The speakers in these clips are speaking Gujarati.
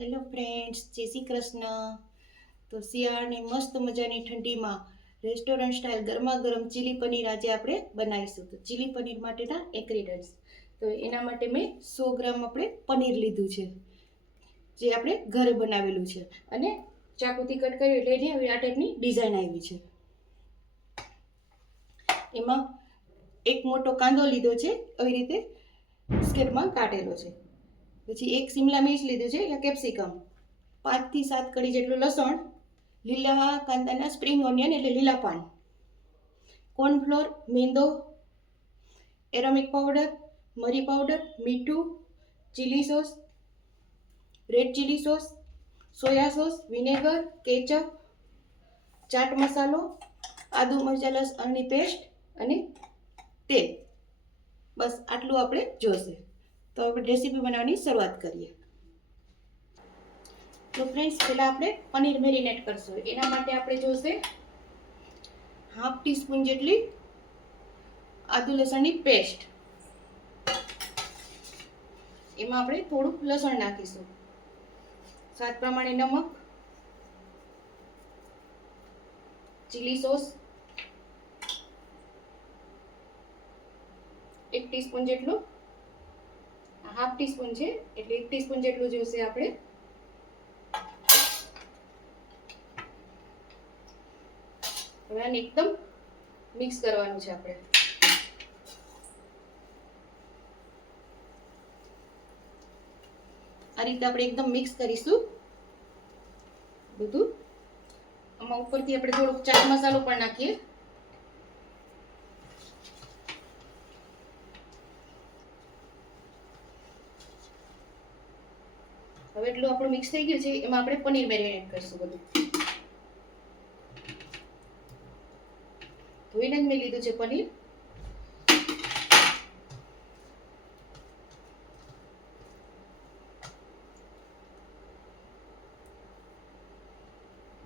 હેલો ફ્રેન્ડ્સ, જય શ્રી કૃષ્ણ. તો શિયાળાની મસ્ત મજાની ઠંડીમાં રેસ્ટોરન્ટ સ્ટાઇલ ગરમા ગરમ ચીલી પનીર આજે આપણે બનાવીશું. તો ચીલી પનીર માટેના ઇન્ગ્રીડિયન્ટ્સ, તો એના માટે મેં 100 ગ્રામ આપણે પનીર લીધું છે, જે આપણે ઘરે બનાવેલું છે, અને ચાકુથી કટ કર્યું એટલે એની આવી આ ટાઈપની ડિઝાઇન આવી છે. એમાં એક મોટો કાંદો લીધો છે, આવી રીતે સ્કેટમાં કાઢેલો છે. પછી એક શિમલા મિર્ચ લીધું છે યા કેપ્સિકમ, 5 થી 7 કળી જેટલું લસણ, લીલા કાંદાના સ્પ્રિંગ ઓનિયન એટલે લીલા પાન, કોર્નફ્લોર, મેંદો, એરોમિક પાવડર, મરી પાવડર, મીઠું, chilli sauce, red chilli sauce, soya sauce, vinegar, ketchup, ચાટ મસાલો, આદુ મરચાં લસણની પેસ્ટ અને તેલ. બસ આટલું આપણે જોશે. તો આપણે રેસીપી બનાવવાની શરૂઆત કરીએ. તો ફ્રેન્ડ્સ, પહેલાં આપણે પનીર મેરિનેટ કરશું. એના માટે આપણે જોશે 1/2 ટીસ્પૂન જેટલી આદુ લસણની પેસ્ટ. એમાં આપણે થોડુંક લસણ નાખીશું, સ્વાદ પ્રમાણે નમક, ચીલી સોસ 1 ટીસ્પૂન જેટલું, 1/2 ટીસ્પૂન છે એટલે 1 ટીસ્પૂન જેટલું જોશે આપણે. હવે આને એકદમ મિક્સ કરવાનું છે આપણે. આ રીતે આપણે એકદમ મિક્સ કરીશું બધું. આમાં ઉપરથી આપણે થોડોક ચાટ મસાલો પણ નાખીએ. હવે એટલું આપણું મિક્સ થઈ ગયું છે, એમાં આપણે પનીર મેરિનેટ કરીશું બધું. ધોઈને જ મેં લીધું છે પનીર.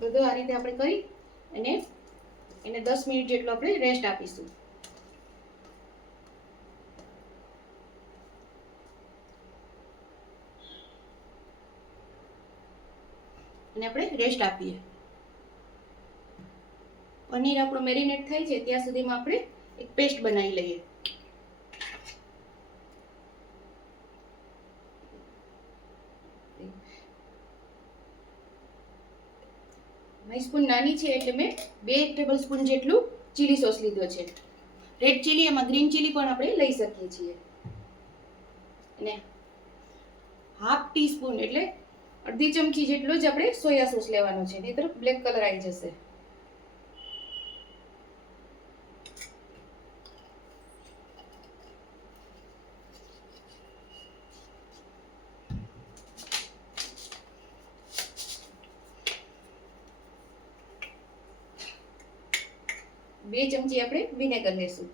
બધું આ રીતે આપણે કરી અને એને 10 મિનિટ જેટલો આપણે રેસ્ટ આપીશું. અને આપણે રેસ્ટ આપીએ. પનીર આપણું મેરિનેટ થાય છે ત્યાં સુધીમાં આપણે એક પેસ્ટ બનાવી લઈએ. મારી સ્પૂન નાની છે એટલે મેં 2 ટેબલ સ્પૂન જેટલું ચીલી સોસ લીધો છે. રેડ ચીલી, એમાં ગ્રીન ચીલી પણ આપણે લઈ શકીએ છીએ. અને 1/2 ટીસ્પૂન એટલે અડધી ચમચી જેટલો જ આપણે સોયા સોસ લેવાનો છે, નહીંતર બ્લેક કલર આવી જશે. બે ચમચી આપણે વિનેગર લેશું.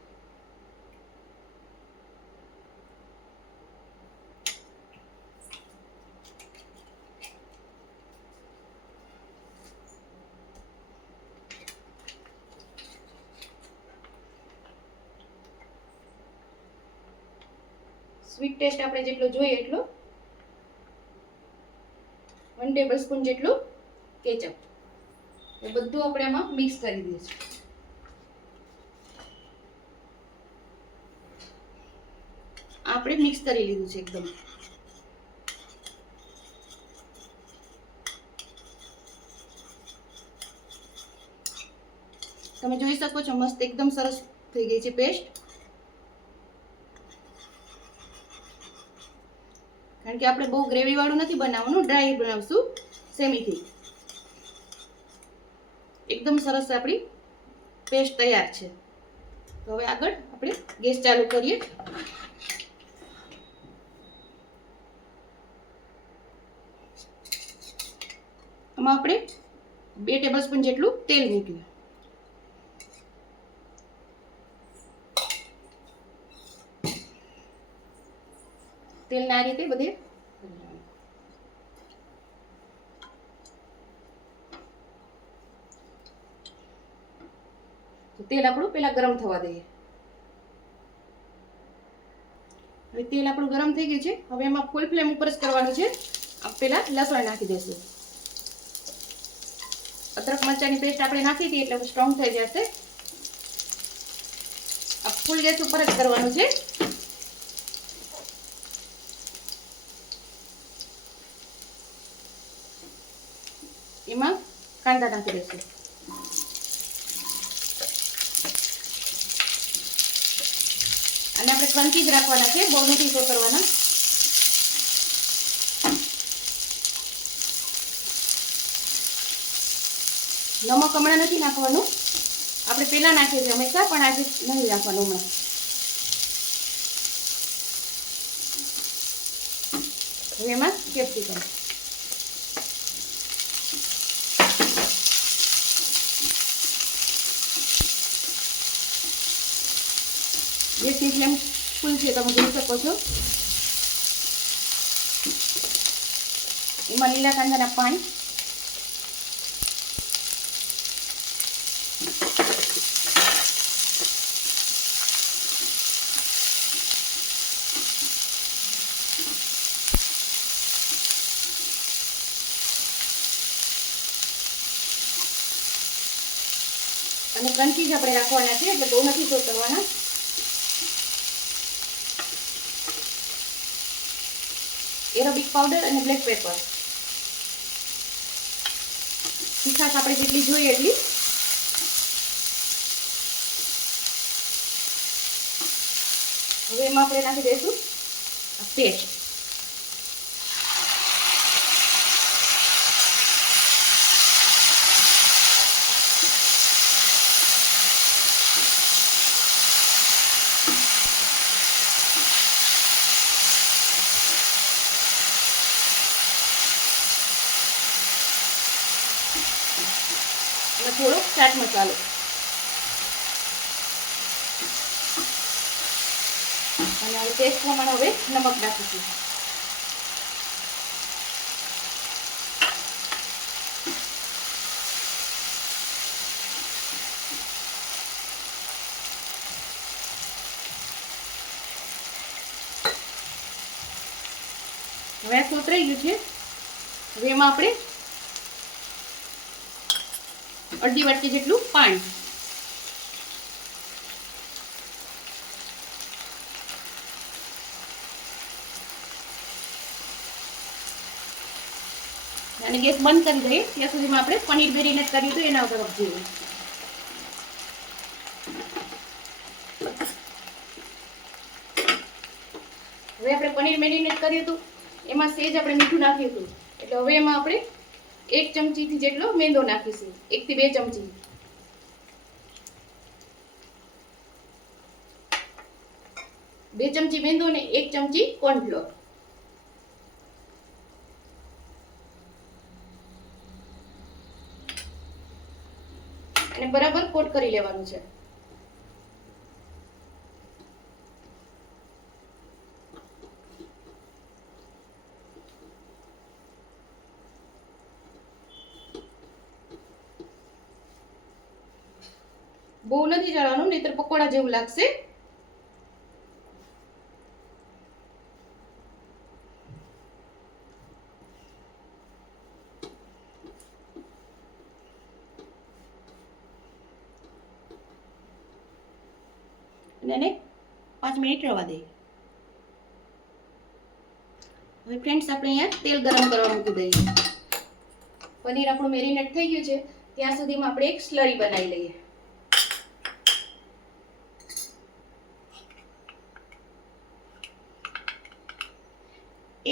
સ્વીટ ટેસ્ટ આપણે જેટલો જોઈએ એટલો 1 ટેબલ સ્પૂન જેટલું કેચઅપ. એ બધું આપણે આમાં મિક્સ કરી દઈશું. આપણે મિક્સ કરી લીધું છે એકદમ. તમે જોઈ શકો છો, મસ્ત એકદમ સરસ થઈ ગઈ છે પેસ્ટ. કારણ કે આપણે બહુ ગ્રેવી વાળું નથી બનાવવાનું, ડ્રાય બનાવશું સેમીથી. એકદમ સરસ આપણી પેસ્ટ તૈયાર છે. તો હવે આગળ આપણે ગેસ ચાલુ કરીએ. આમાં આપણે 2 ટેબલ સ્પૂન જેટલું તેલ મૂક્યું. તેલને આ રીતે બધે તેલ આપણું પહેલા ગરમ થવા દઈએ. હવે તેલ આપણું ગરમ થઈ ગયું છે. હવે એમાં ફૂલ ફ્લેમ ઉપર જ કરવાનું છે પહેલા લસણ નાખી દઈશું. અદરક મરચાંની પેસ્ટ આપણે નાખી હતી એટલે સ્ટ્રોંગ થઈ જશે. આ ફૂલ ગેસ ઉપર જ કરવાનું છે. એમાં કાંદા નાખી દઈશું. અને આપણે ક્રંચી જ રાખવાના છે, બહુ નથી સોતરવાના. નમક હમણાં નથી નાખવાનું, આપણે પહેલા નાખીએ છીએ હંમેશા, પણ આજે નહીં નાખવાનું હમણાં. હવે એમાં કેપ્સિકમ. ગેસની ફ્લેમ ફૂલ છે, તમે જોઈ શકો છો. એમાં લીલા કાંદાના પાન, અને ક્રંચી જ આપણે રાખવાના છે, એટલે બહુ નથી સોતરવાના. એરોબિક પાવડર અને બ્લેક પેપર. તીખાશ આપણે જેટલી જોઈએ એટલી. હવે એમાં આપણે નાખી દઈશું પેસ્ટ. અને થોડો ચાટ મસાલો. અને હવે ટેસ્ટ પ્રમાણે હવે નમક નાખીશું. હવે આ સોતરાઈ ગયું છે. હવે એમાં આપણે અડધી વાટકી જેટલું પાણી. અને ગેસ બંધ કરી દઈએ ત્યાં સુધીમાં આપણે પનીર મેરીનેટ કર્યું હતું એના તરફ જોઈએ. હવે આપણે પનીર મેરીનેટ કર્યું હતું, એમાં સેજ આપણે મીઠું નાખ્યું હતું, એટલે હવે એમાં આપણે 1 ચમચીથી જેટલો મેંદો નાખીશું. 1 થી 2 ચમચી. બે ચમચી મેંદો અને 1 ચમચી કોર્નફ્લોર. અને બરાબર કોટ કરી લેવાનું છે. બહુ નથી ચડવાનું, નહીતર પકોડા જેવું લાગશે. અને એને 5 મિનિટ રવા દઈએ. હવે ફ્રેન્ડ્સ આપણે અહીંયા તેલ ગરમ કરવા મૂકી દઈએ. પનીર આપણું મેરીનેટ થઈ ગયું છે, ત્યાં સુધીમાં આપણે એક સ્લરી બનાવી લઈએ.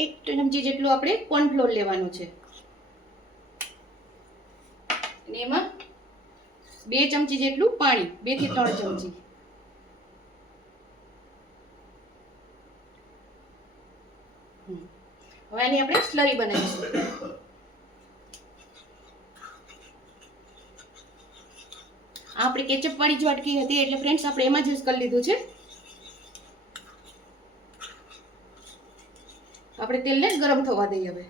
એક ચમચી જેટલું આપણે કોર્નફ્લોર લેવાનું છે. અને એમાં 2 ચમચી જેટલું પાણી, 2 થી 3 ચમચી. હવે આની આપણે સ્લરી બનાવીશું. આપણે કેચઅપ વાળી જ વાટકી હતી એટલે ફ્રેન્ડ્સ આપણે એમાં જ યુઝ કરી લીધું છે. આપણે તેલને ગરમ થવા દઈએ. હવે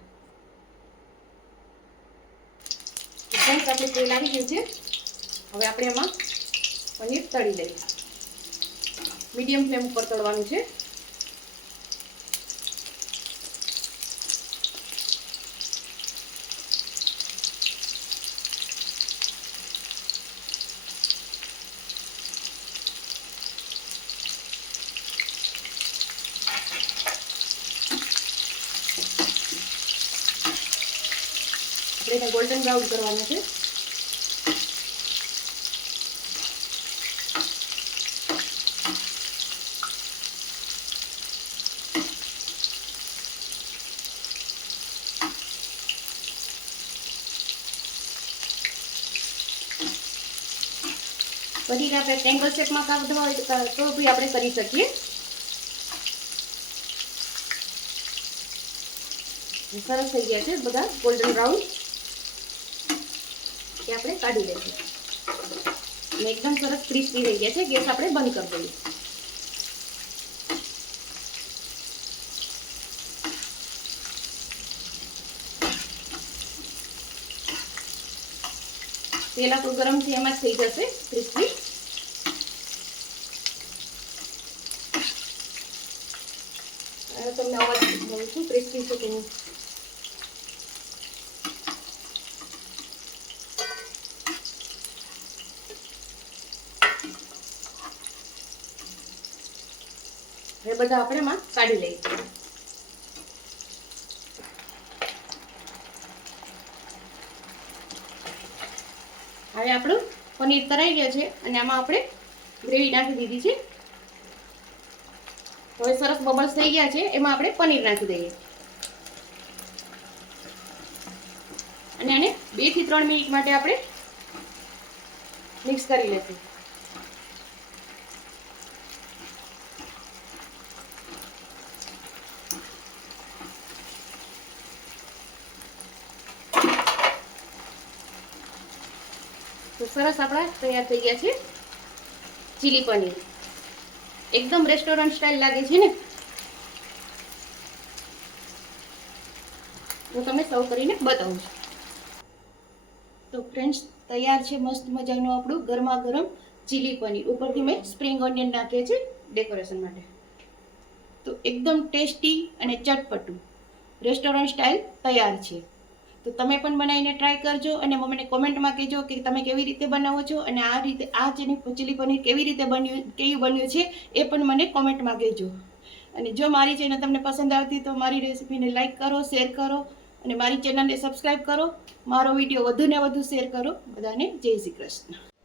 ફ્રેન્ડ્સ આપણે તેલ આવી ગયું છે. હવે આપણે એમાં પનીર તળી લઈએ. મીડિયમ ફ્લેમ ઉપર તળવાનું છે. આપણે એને ગોલ્ડન બ્રાઉન કરવાનું છે. પનીર આપણે ટ્રેંગલ શેપમાં કાપવા હોય તો બી આપણે કરી શકીએ. સરસ થઈ ગયા છે બધા ગોલ્ડન બ્રાઉન. એ આપણે કાઢી લઈશું. અને એકદમ સરસ ક્રિસ્પી થઈ ગયા છે. ગેસ આપણે બંધ કરી દઈએ. તેલ આપણું ગરમ છે એમાં જ થઈ જશે ક્રિસ્પી. તમને અવાજ કહું છું ક્રિસ્પી છે કે નહીં. હવે બધા આપણે એમાં કાઢી લઈએ. હવે આપણું પનીર તરાઈ ગયું છે અને આમાં આપણે ગ્રેવી નાખી દીધી છે. હવે સરસ બબલ્સ થઈ ગયા છે. એમાં આપણે પનીર નાખી દઈએ અને આને 2 થી 3 મિનિટ માટે આપણે મિક્સ કરી લઈશું. તો સરસ આપણા તૈયાર થઈ ગયા છે ચીલી પનીર. એકદમ રેસ્ટોરન્ટ સ્ટાઇલ લાગે છે ને. હું તમને સર્વ કરીને બતાવું છું. તો ફ્રેન્ડ્સ તૈયાર છે મસ્ત મજાનું આપણું ગરમા ગરમ ચીલી પનીર. ઉપરથી મેં સ્પ્રિંગ ઓનિયન નાખ્યા છે ડેકોરેશન માટે. તો એકદમ ટેસ્ટી અને ચટપટું રેસ્ટોરન્ટ સ્ટાઇલ તૈયાર છે. તો તમે પણ બનાવીને ટ્રાય કરજો અને મને કોમેન્ટમાં કહેજો કે તમે કેવી રીતે બનાવો છો અને આ ચીલી પનીર કેવી બન્યું છે એ પણ મને કોમેન્ટમાં કહેજો. અને જો મારી ચેનલ તમને પસંદ આવતી તો મારી રેસીપીને લાઈક કરો, શેર કરો અને મારી ચેનલને સબસ્ક્રાઈબ કરો. મારો વિડીયો વધુ ને વધુ શેર કરો. બધાને જય શ્રી કૃષ્ણ.